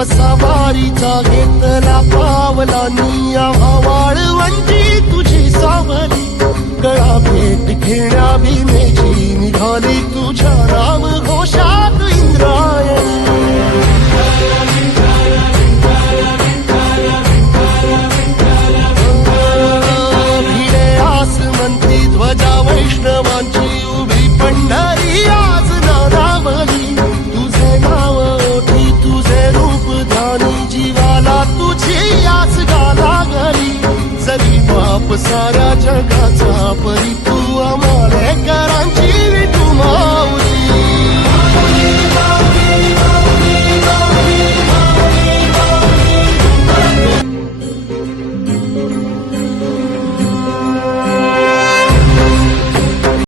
वसा वारीचा घेतला पावलांनी आम्हा वाळवंटी तुझी सावली गळा भेट घेण्या भीमेची निघाली तुझ्या नाम घोष